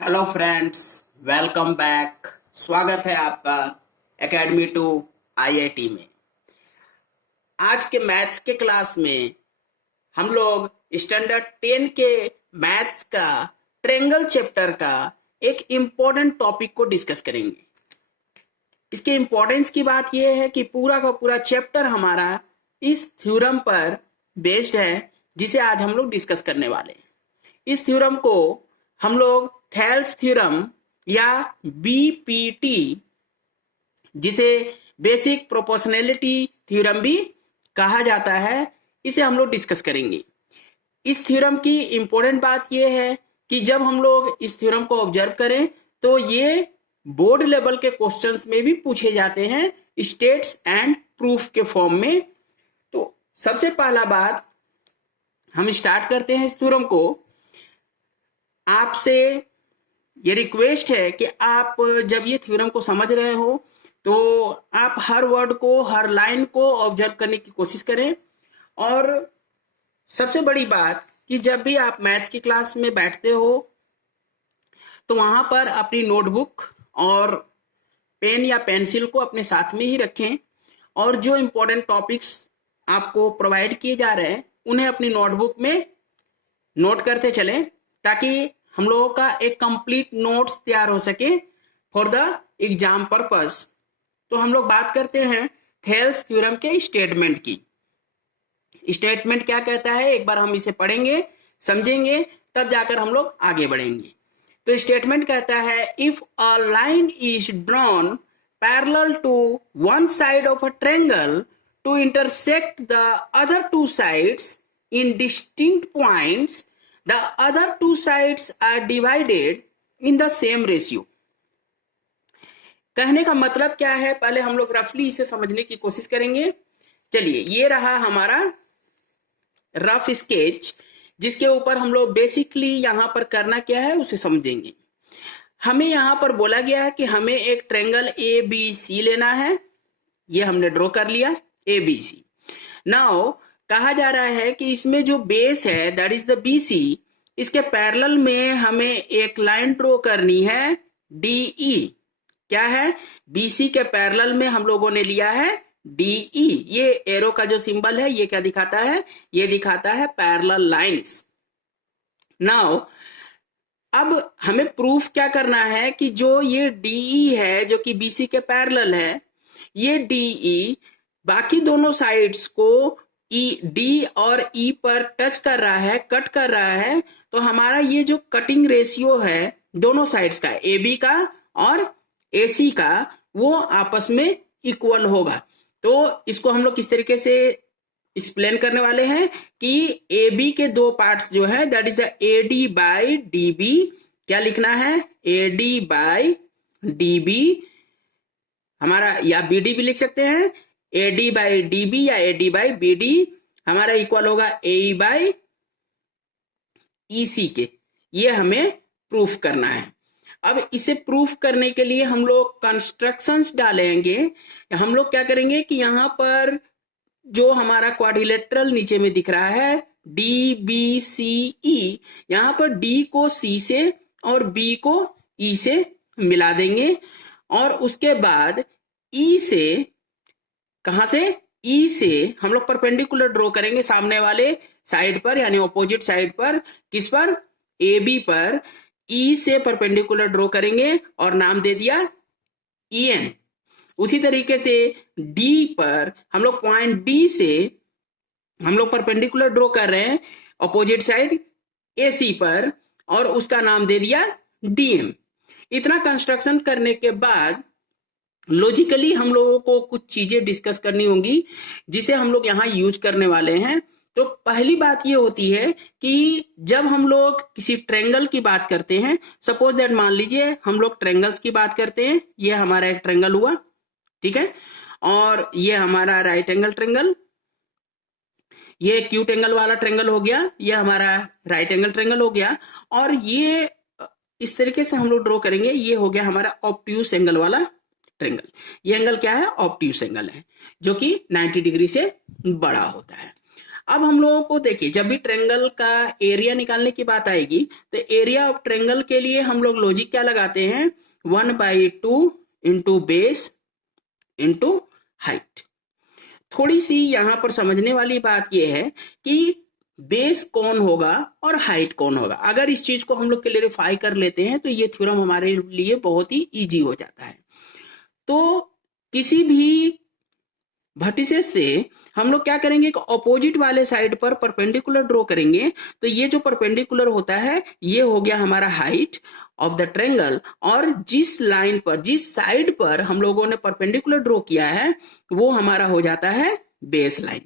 Hello friends, welcome back. स्वागत है आपका एकेडमी टू आईआईटी में। आज के मैथ्स के क्लास में हम लोग स्टैंडर्ड 10 के मैथ्स का ट्रेंगल चैप्टर का एक इम्पोर्टेंट टॉपिक को डिस्कस करेंगे। इसके इम्पोर्टेंस की बात यह है कि पूरा का पूरा चैप्टर हमारा इस थ्योरम पर बेस्ड है, जिसे आज हम लोग डिस्कस करने वाले हैं। इस थ्योरम को हम लोग थेल्स थ्योरम या बीपीटी, जिसे बेसिक प्रोपोर्शनैलिटी थ्योरम भी कहा जाता है, इसे हम लोग डिस्कस करेंगे। इस थ्योरम की इंपॉर्टेंट बात यह है कि जब हम लोग इस थ्योरम को ऑब्जर्व करें तो ये बोर्ड लेवल के क्वेश्चंस में भी पूछे जाते हैं, स्टेट्स एंड प्रूफ के फॉर्म में। तो सबसे पहला बात हम स्टार्ट करते हैं इस थ्योरम को। आपसे ये रिक्वेस्ट है कि आप जब ये थ्योरम को समझ रहे हो तो आप हर वर्ड को, हर लाइन को ऑब्जर्व करने की कोशिश करें। और सबसे बड़ी बात कि जब भी आप मैथ्स की क्लास में बैठते हो तो वहां पर अपनी नोटबुक और पेन या पेंसिल को अपने साथ में ही रखें, और जो इम्पोर्टेंट टॉपिक्स आपको प्रोवाइड किए जा रहे हैं उन्हें अपनी नोटबुक में नोट करते चलें, ताकि हम लोगों का एक कंप्लीट नोट्स तैयार हो सके फॉर द एग्जाम पर्पस। तो हम लोग बात करते हैं थेल्स थ्योरम के स्टेटमेंट की। स्टेटमेंट क्या कहता है, एक बार हम इसे पढ़ेंगे, समझेंगे, तब जाकर हम लोग आगे बढ़ेंगे। तो स्टेटमेंट कहता है, if a line is drawn parallel to one side of a triangle to intersect the other two sides in distinct points, the other two sides are divided in the same ratio। कहने का मतलब क्या है, पहले हम लोग रफली इसे समझने की कोशिश करेंगे। चलिए, ये रहा हमारा रफ स्केच, जिसके ऊपर हम लोग बेसिकली यहां पर करना क्या है उसे समझेंगे। हमें यहां पर बोला गया है कि हमें एक ट्रायंगल ए बी सी लेना है। ये हमने ड्रॉ कर लिया, ए बी सी। नाउ कहा जा रहा है कि इसमें जो बेस है, दैट इज द बीसी, इसके पैरेलल में हमें एक लाइन ड्रॉ करनी है डीई। क्या है, बीसी के पैरेलल में हम लोगों ने लिया है डीई। ये एरो का जो सिंबल है ये क्या दिखाता है, ये दिखाता है पैरेलल लाइंस। नाउ अब हमें प्रूफ क्या करना है कि जो ये डीई है, जो कि बीसी के पैरेलल है, ये डीई बाकी दोनों साइड्स को ई, डी और ई पर टच कर रहा है, कट कर रहा है। तो हमारा ये जो कटिंग रेशियो है दोनों साइड्स का, ए बी का और ए सी का, वो आपस में इक्वल होगा। तो इसको हम लोग किस तरीके से एक्सप्लेन करने वाले हैं कि ए बी के दो पार्ट्स जो है, that is A D by D B. क्या लिखना है, A D by D B हमारा, या बी डी भी लिख सकते हैं। A D by D B या A D by B D हमारा इक्वल होगा ए बाई ई सी के। ये हमें प्रूफ करना है। अब इसे प्रूफ करने के लिए हम लोग कंस्ट्रक्शंस डालेंगे। हम लोग क्या करेंगे कि यहां पर जो हमारा क्वाड्रिलेटरल नीचे में दिख रहा है डी बी सी ई, यहां पर डी को सी से और बी को ई से मिला देंगे। और उसके बाद ई से, कहां से, ई से हम लोग परपेंडिकुलर ड्रॉ करेंगे सामने वाले साइड पर, यानी ऑपोजिट साइड पर। किस पर, ए बी पर। ई से परपेंडिकुलर ड्रॉ करेंगे और नाम दे दिया ई एन। उसी तरीके से डी पर हम लोग पॉइंट डी से हम लोग परपेंडिकुलर ड्रॉ कर रहे हैं ऑपोजिट साइड ए सी पर, और उसका नाम दे दिया डी एम। इतना कंस्ट्रक्शन करने के बाद लॉजिकली हम लोगों को कुछ चीजें डिस्कस करनी होंगी, जिसे हम लोग यहाँ यूज करने वाले हैं। तो पहली बात ये होती है कि जब हम लोग किसी ट्रायंगल की बात करते हैं, सपोज दैट मान लीजिए हम लोग ट्रायंगल्स की बात करते हैं। ये हमारा एक ट्रायंगल हुआ, ठीक है, और ये हमारा राइट एंगल ट्रायंगल, ये एक्यूट एंगल वाला ट्रायंगल हो गया, ये हमारा राइट एंगल ट्रायंगल हो गया। और ये इस तरीके से हम लोग ड्रॉ करेंगे, ये हो गया हमारा ऑब्ट्यूस एंगल वाला ट्रायंगल। ये एंगल क्या है, ऑब्ट्यूस एंगल है, जो कि 90 डिग्री से बड़ा होता है। अब हम लोगों को देखिए, जब भी ट्रेंगल का एरिया निकालने की बात आएगी तो एरिया ऑफ ट्रेंगल के लिए हम लोग लॉजिक क्या लगाते हैं, 1/2 इंटू बेस इंटू हाइट। थोड़ी सी यहाँ पर समझने वाली बात यह है कि बेस कौन होगा और हाइट कौन होगा। अगर इस चीज को हम लोग क्लेरिफाई कर लेते हैं तो ये थ्योरम हमारे लिए बहुत ही इजी हो जाता है। तो किसी भी वर्टिसेस से हम लोग क्या करेंगे, कि ऑपोजिट वाले साइड पर परपेंडिकुलर ड्रॉ करेंगे। तो ये जो परपेंडिकुलर होता है ये हो गया हमारा हाइट ऑफ द ट्रेंगल, और जिस लाइन पर, जिस साइड पर हम लोगों ने परपेंडिकुलर ड्रॉ किया है वो हमारा हो जाता है बेस लाइन।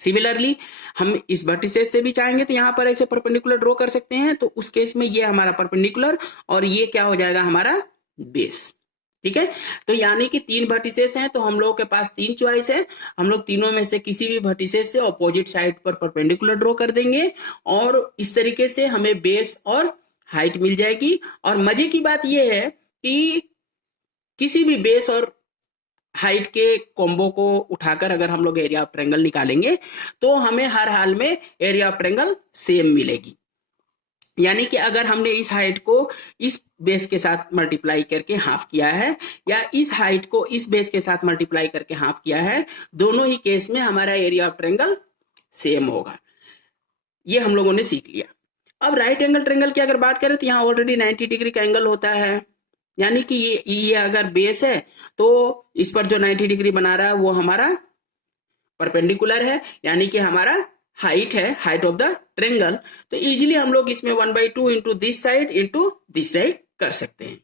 सिमिलरली हम इस वर्टिसेस से भी चाहेंगे तो यहाँ पर ऐसे परपेंडिकुलर ड्रॉ कर सकते हैं। तो उस केस में ये हमारा परपेंडिकुलर और ये क्या हो जाएगा हमारा बेस। ठीक है, तो यानी कि 3 वर्टिसेस हैं तो हम लोगों के पास 3 चॉइस है। हम लोग तीनों में से किसी भी वर्टिसेस से ऑपोजिट साइड पर परपेंडिकुलर ड्रॉ कर देंगे और इस तरीके से हमें बेस और हाइट मिल जाएगी। और मजे की बात यह है कि किसी भी बेस और हाइट के कॉम्बो को उठाकर अगर हम लोग एरिया ऑफ ट्रायंगल निकालेंगे तो हमें हर हाल में एरिया ऑफ ट्रायंगल सेम मिलेगी। यानी कि अगर हमने इस हाइट को इस बेस के साथ मल्टीप्लाई करके हाफ किया है या इस हाइट को इस बेस के साथ मल्टीप्लाई करके हाफ किया है, दोनों ही केस में हमारा एरिया ऑफ ट्रायंगल सेम होगा। ये हम लोगों ने सीख लिया। अब राइट एंगल ट्रायंगल की अगर बात करें तो यहाँ ऑलरेडी 90 डिग्री का एंगल होता है। यानी कि ये अगर बेस है तो इस पर जो 90 डिग्री बना रहा है वो हमारा परपेंडिकुलर है, यानी कि हमारा हाइट है, हाइट ऑफ द ट्रायंगल। तो इजीली हम लोग इसमें 1/2 इंटू दिस साइड कर सकते हैं।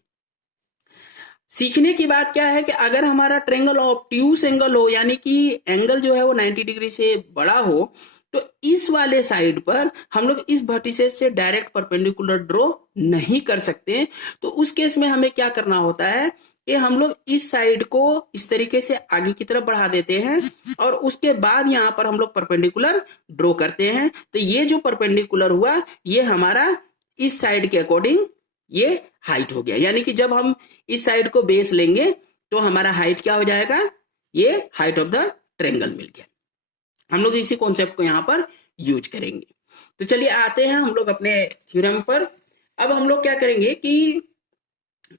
सीखने की बात क्या है कि अगर हमारा ट्रायंगल ऑब्ट्यूस एंगल हो, यानी कि एंगल जो है वो 90 डिग्री से बड़ा हो, तो इस वाले साइड पर हम लोग इस वर्टिसेस से डायरेक्ट परपेंडिकुलर ड्रॉ नहीं कर सकते। तो उस केस में हमें क्या करना होता है कि हम लोग इस साइड को इस तरीके से आगे की तरफ बढ़ा देते हैं और उसके बाद यहाँ पर हम लोग परपेंडिकुलर ड्रॉ करते हैं। तो ये जो परपेंडिकुलर हुआ ये हमारा इस साइड के अकॉर्डिंग ये हाइट हो गया। यानी कि जब हम इस साइड को बेस लेंगे तो हमारा हाइट क्या हो जाएगा, ये हाइट ऑफ द ट्रायंगल मिल गया। हम लोग इसी कॉन्सेप्ट को यहाँ पर यूज करेंगे। तो चलिए आते हैं हम लोग अपने थ्योरम पर। अब हम लोग क्या करेंगे कि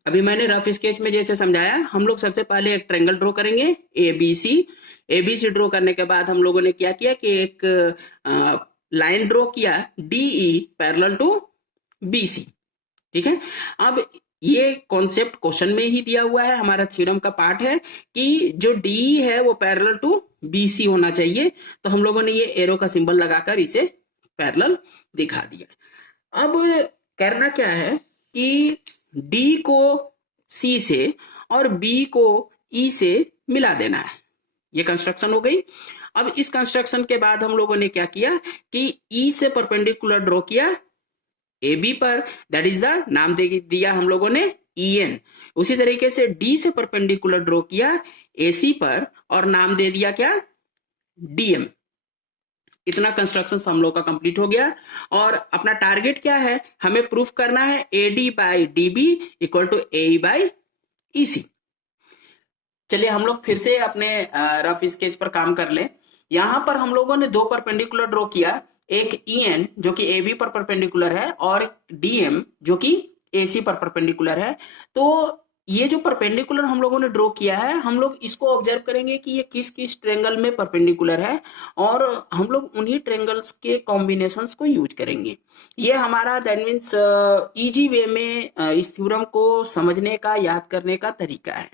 अभी मैंने रफ स्केच में जैसे समझाया, हम लोग सबसे पहले एक ट्रायंगल ड्रॉ करेंगे एबीसी ड्रॉ करने के बाद हम लोगों ने क्या किया कि एक लाइन ड्रॉ किया DE पैरेलल टू BC। ठीक है, अब ये कॉन्सेप्ट क्वेश्चन में ही दिया हुआ है, हमारा थ्योरम का पार्ट है कि जो DE है वो पैरेलल टू BC होना चाहिए। तो हम लोगों ने ये एरो का सिंबल लगाकर इसे पैरेलल दिखा दिया। अब करना क्या है कि D को C से और B को E से मिला देना है। ये कंस्ट्रक्शन हो गई। अब इस कंस्ट्रक्शन के बाद हम लोगों ने क्या किया कि E से परपेंडिकुलर ड्रॉ किया AB पर, दैट इज द नाम दे दिया हम लोगों ने EN। उसी तरीके से D से परपेंडिकुलर ड्रॉ किया AC पर और नाम दे दिया क्या, DM। इतना कंस्ट्रक्शन हम लोग का कंप्लीट हो गया। और अपना टारगेट क्या है, हमें प्रूफ करना है AD/DB equal to AE by EC। चलिए हम लोग फिर से अपने रफ स्केच पर काम कर लें। यहां पर हम लोगों ने 2 परपेंडिकुलर ड्रॉ किया, एक EN जो कि AB पर परपेंडिकुलर है और DM जो कि AC पर परपेंडिकुलर है। तो ये जो परपेंडिकुलर हम लोगों ने ड्रॉ किया है, हम लोग इसको ऑब्जर्व करेंगे कि ये किस किस ट्रायंगल में परपेंडिकुलर है और हम लोग उन्हीं ट्रायंगल्स के कॉम्बिनेशंस को यूज करेंगे। ये हमारा दैट मीन्स इजी वे में इस थ्योरम को समझने का, याद करने का तरीका है।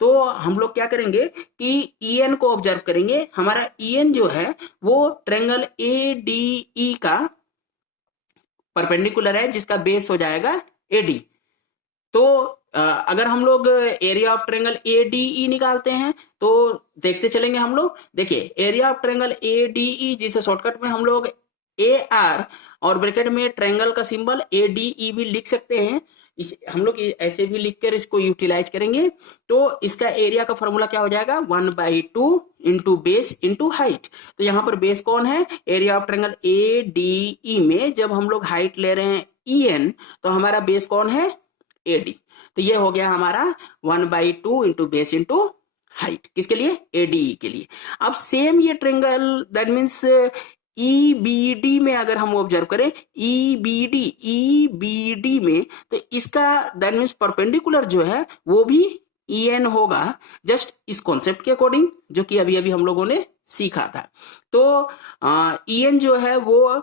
तो हम लोग क्या करेंगे कि EN को ऑब्जर्व करेंगे। हमारा EN जो है वो ट्रायंगल ADE का परपेंडिकुलर है जिसका बेस हो जाएगा AD। तो अगर हम लोग एरिया ऑफ ट्रायंगल ADE निकालते हैं तो देखते चलेंगे हम लोग। देखिए एरिया ऑफ ट्रायंगल ADE जिसे शॉर्टकट में हम लोग AR और ब्रैकेट में ट्रायंगल का सिंबल ADE भी लिख सकते हैं। हम लोग ऐसे भी लिखकर इसको यूटिलाइज करेंगे। तो इसका एरिया का फॉर्मूला क्या हो जाएगा, 1/2 इंटू बेस इंटू हाइट। तो यहाँ पर बेस कौन है, एरिया ऑफ ट्रायंगल ADE में जब हम लोग हाइट ले रहे हैं EN तो हमारा बेस कौन है, AD। तो ये हो गया हमारा 1/2 इंटू बेस इंटू हाइट, किसके लिए? एडीई के लिए। अब सेम ये ट्रेंगल दैट मीन्स ईबीडी में अगर हम ऑब्जर्व करें, ईबीडी में, तो इसका दैट मीन्स परपेंडिकुलर जो है वो भी EN होगा, जस्ट इस कॉन्सेप्ट के अकॉर्डिंग जो कि अभी अभी हम लोगों ने सीखा था। तो EN जो है वो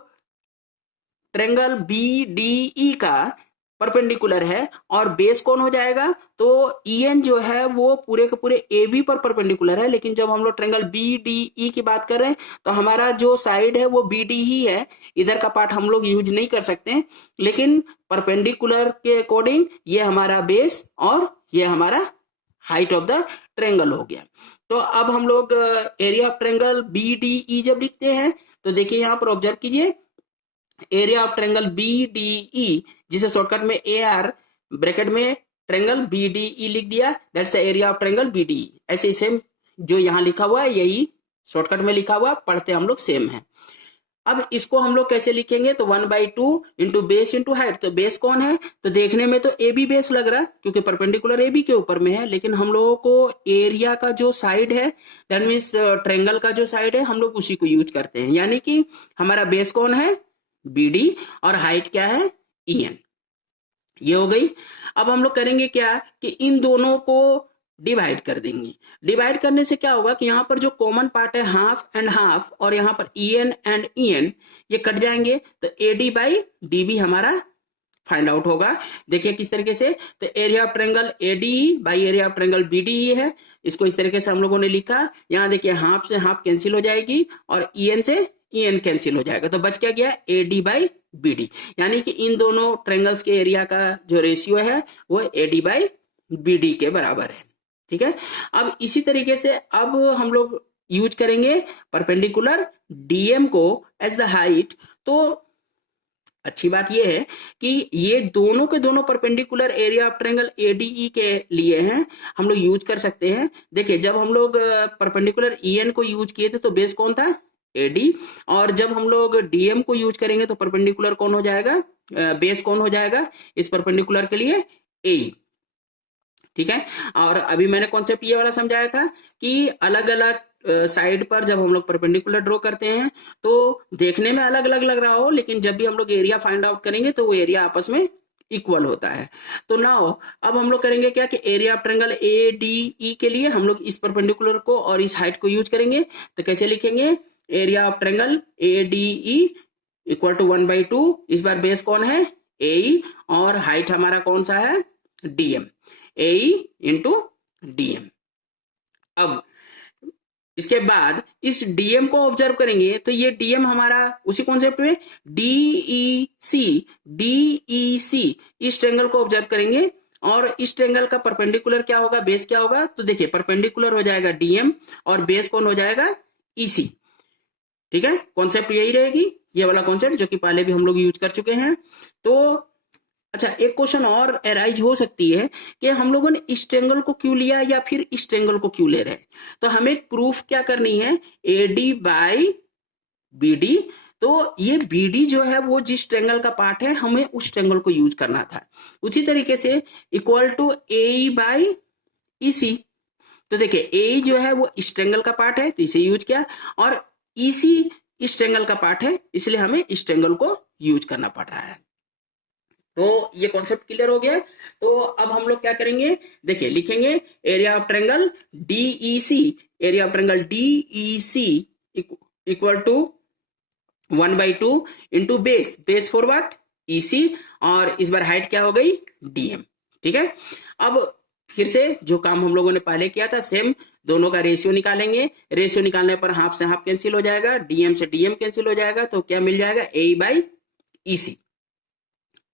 ट्रेंगल BDE का परपेंडिकुलर है और बेस कौन हो जाएगा? तो EN जो है वो पूरे के पूरे AB पर परपेंडिकुलर है, लेकिन जब हम लोग ट्रेंगल BDE की बात कर रहे हैं तो हमारा जो साइड है वो BD ही है, इधर का पार्ट हम लोग यूज नहीं कर सकते, लेकिन परपेंडिकुलर के अकॉर्डिंग ये हमारा बेस और ये हमारा हाइट ऑफ द ट्रेंगल हो गया। तो अब हम लोग एरिया ऑफ ट्रेंगल BDE जब लिखते हैं तो देखिए यहाँ पर ऑब्जर्व कीजिए, एरिया ऑफ ट्रेंगल BDE जिसे शॉर्टकट में AR ब्रैकेट में ट्रेंगल BDE लिख दिया, that's area of triangle BDE। ऐसे ही सेम जो यहाँ लिखा हुआ है यही शॉर्टकट में लिखा हुआ, पढ़ते हम लोग सेम है। अब इसको हम लोग कैसे लिखेंगे? तो 1/2 इंटू बेस इंटू हाइट। तो बेस कौन है? तो देखने में तो AB बेस लग रहा है क्योंकि परपेंडिकुलर AB के ऊपर में है, लेकिन हम लोगों को एरिया का जो साइड है दैट मीन्स ट्रेंगल का जो साइड है हम लोग उसी को यूज करते हैं, यानी कि हमारा बेस कौन है? BD और हाइट क्या है? EN। ये हो गई। अब हम लोग करेंगे क्या कि इन दोनों को डिवाइड कर देंगे। डिवाइड करने से क्या होगा कि यहाँ पर जो कॉमन पार्ट है हाफ एंड हाफ और यहाँ पर EN एंड EN ये कट जाएंगे, तो AD/DB हमारा फाइंड आउट होगा। देखिए किस तरीके से, तो area of triangle ADE by area of triangle BDE है, इसको इस तरीके से हम लोगों ने लिखा। यहाँ देखिए हाफ से हाफ कैंसिल हो जाएगी और EN से EN कैंसिल हो जाएगा, तो बच क्या गया? AD/BD, यानी कि इन दोनों ट्रेंगल्स के एरिया का जो रेशियो है वो AD/BD के बराबर है। ठीक है। अब इसी तरीके से अब हम लोग यूज करेंगे परपेंडिकुलर DM को एज द हाइट। तो अच्छी बात यह है कि ये दोनों के दोनों perpendicular area of triangle ADE के लिए हैं, हम लोग यूज कर सकते हैं। देखिए जब हम लोग परपेंडिकुलर EN को यूज किए थे तो बेस कौन था? AD, और जब हम लोग DM को यूज करेंगे तो परपेंडिकुलर कौन हो जाएगा? बेस कौन हो जाएगा इस परपेंडिकुलर के लिए? AE। ठीक है। और अभी मैंने कॉन्सेप्ट ये वाला समझाया था कि अलग अलग साइड पर जब हम लोग परपेंडिकुलर ड्रॉ करते हैं तो देखने में अलग अलग लग रहा हो, लेकिन जब भी हम लोग एरिया फाइंड आउट करेंगे तो वो एरिया आपस में इक्वल होता है। तो नाउ अब हम लोग करेंगे क्या कि एरिया ऑफ ट्रायंगल ADE के लिए हम लोग इस परपेंडिकुलर को और इस हाइट को यूज करेंगे। तो कैसे लिखेंगे? Area of triangle ADE equal to 1/2, इस बार बेस कौन है? AE, और हाइट हमारा कौन सा है? DM। AE into DM। अब इसके बाद इस DM को ऑब्जर्व करेंगे तो ये DM हमारा उसी कॉन्सेप्ट में DEC इस ट्रायंगल को ऑब्जर्व करेंगे, और इस ट्रायंगल का परपेंडिकुलर क्या होगा? बेस क्या होगा? तो देखिए परपेंडिकुलर हो जाएगा DM और बेस कौन हो जाएगा? EC। ठीक है, कॉन्सेप्ट यही रहेगी, ये वाला कॉन्सेप्ट जो कि पहले भी हम लोग यूज कर चुके हैं। तो अच्छा, एक क्वेश्चन और अराइज हो सकती है कि हम लोगों ने इस ट्रायंगल को क्यों लिया या फिर इस ट्रायंगल को क्यों ले रहे हैं। तो हमें प्रूफ क्या करनी है? AD/BD। तो ये BD जो है वो जिस ट्रायंगल का पार्ट है हमें उस ट्रायंगल को यूज करना था। उसी तरीके से इक्वल टू AE/EC। तो देखिए AE जो है वो इस ट्रायंगल का पार्ट है तो इसे यूज किया, और EC इस ट्रायंगल का पार्ट है इसलिए हमें इस ट्रायंगल को यूज करना पड़ रहा है। तो ये कॉन्सेप्ट क्लियर हो गया। तो अब हम लोग क्या करेंगे? देखिए लिखेंगे area of triangle DEC, area of triangle DEC equal to 1/2 into base for what? EC, और इस बार हाइट क्या हो गई? DM। ठीक है। अब फिर से जो काम हम लोगों ने पहले किया था सेम, दोनों का रेशियो निकालेंगे। रेशियो निकालने पर हाफ से हाफ कैंसिल हो जाएगा, DM से DM कैंसिल हो जाएगा, तो क्या मिल जाएगा? AE/EC।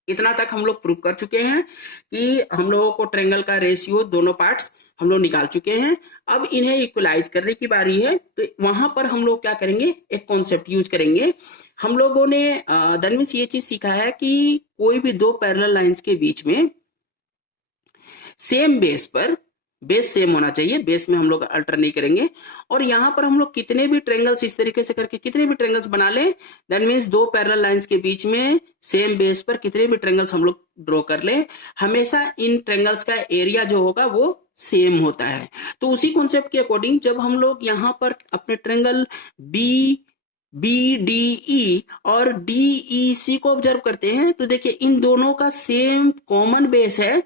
इतना तक हम लोग प्रूव कर चुके हैं कि हम लोगों को ट्रायंगल का रेशियो दोनों पार्ट्स हम लोग निकाल चुके हैं। अब इन्हें इक्वलाइज करने की बारी है, तो वहां पर हम लोग क्या करेंगे? एक कॉन्सेप्ट यूज करेंगे। हम लोगों ने दैट मींस ये चीज सीखा है कि कोई भी दो पैरेलल लाइंस के बीच में सेम बेस पर, बेस सेम होना चाहिए, बेस में हम लोग अल्टर नहीं करेंगे। और यहाँ पर हम लोग कितने भी ट्रायंगल्स इस तरीके से करके कितने भी ट्रायंगल्स बना ले, दैट मीन्स दो पैरेलल लाइंस के बीच में सेम बेस पर कितने भी ट्रायंगल्स हम लोग ड्रॉ कर ले, हमेशा इन ट्रायंगल्स का एरिया जो होगा वो सेम होता है। तो उसी कॉन्सेप्ट के अकॉर्डिंग जब हम लोग यहाँ पर अपने ट्रायंगल BDE और DEC को ऑब्जर्व करते हैं तो देखिए इन दोनों का सेम कॉमन बेस है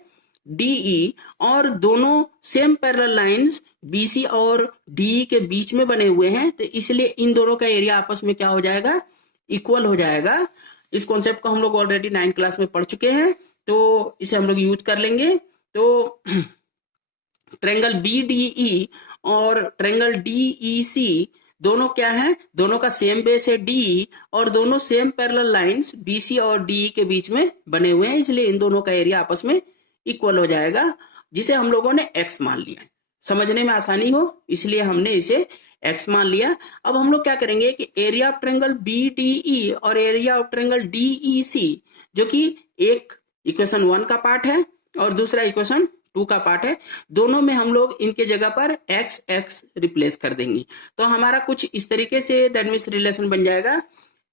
DE और दोनों सेम पैरेलल लाइंस BC और DE के बीच में बने हुए हैं, तो इसलिए इन दोनों का एरिया आपस में क्या हो जाएगा, इक्वल हो जाएगा। इस कॉन्सेप्ट को हम लोग ऑलरेडी 9th क्लास में पढ़ चुके हैं, तो इसे हम लोग यूज कर लेंगे। तो ट्रायंगल BDE और ट्रायंगल DEC दोनों क्या है, दोनों का सेम बेस है DE और दोनों सेम पैरेलल लाइंस BC और DE के बीच में बने हुए हैं, इसलिए इन दोनों का एरिया आपस में इक्वल हो जाएगा, जिसे हम लोगों ने x मान लिया। समझने में आसानी हो इसलिए हमने इसे x मान लिया। अब हम लोग क्या करेंगे कि एरिया ऑफ ट्रायंगल BDE और एरिया ऑफ ट्रायंगल DEC, जो कि एक इक्वेशन 1 का पार्ट है और दूसरा इक्वेशन 2 का पार्ट है, दोनों में हम लोग इनके जगह पर x रिप्लेस कर देंगे। तो हमारा कुछ इस तरीके से दैट मीन्स रिलेशन बन जाएगा।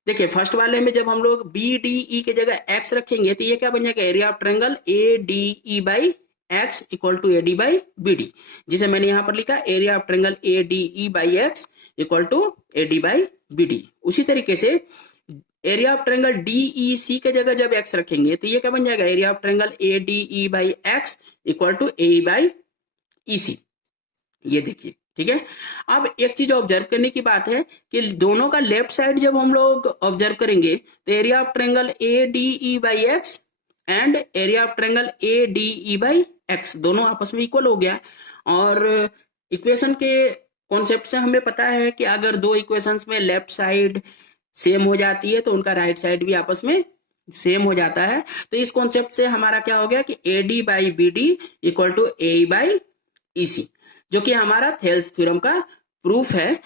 देखिए फर्स्ट वाले में जब हम लोग BDE के जगह x रखेंगे तो ये क्या बन जाएगा, area of triangle ADE by x equal to AD by BD, जिसे मैंने यहां पर लिखा area of triangle ADE by x equal to AD by BD। उसी तरीके से एरिया ऑफ ट्रायंगल DEC के जगह जब x रखेंगे तो ये क्या बन जाएगा, area of triangle ADE by x equal to AE by EC। ये देखिए, ठीक है। अब एक चीज ऑब्जर्व करने की बात है कि दोनों का लेफ्ट साइड जब हम लोग ऑब्जर्व करेंगे तो area of triangle ADE by x and area of triangle ADE by x दोनों आपस में इक्वल हो गया। और इक्वेशन के कॉन्सेप्ट से हमें पता है कि अगर दो इक्वेशंस में लेफ्ट साइड सेम हो जाती है तो उनका राइट साइड भी आपस में सेम हो जाता है। तो इस कॉन्सेप्ट से हमारा क्या हो गया कि AD by BD equal to AE by EC, जो कि हमारा थेल्स थ्योरम का प्रूफ है।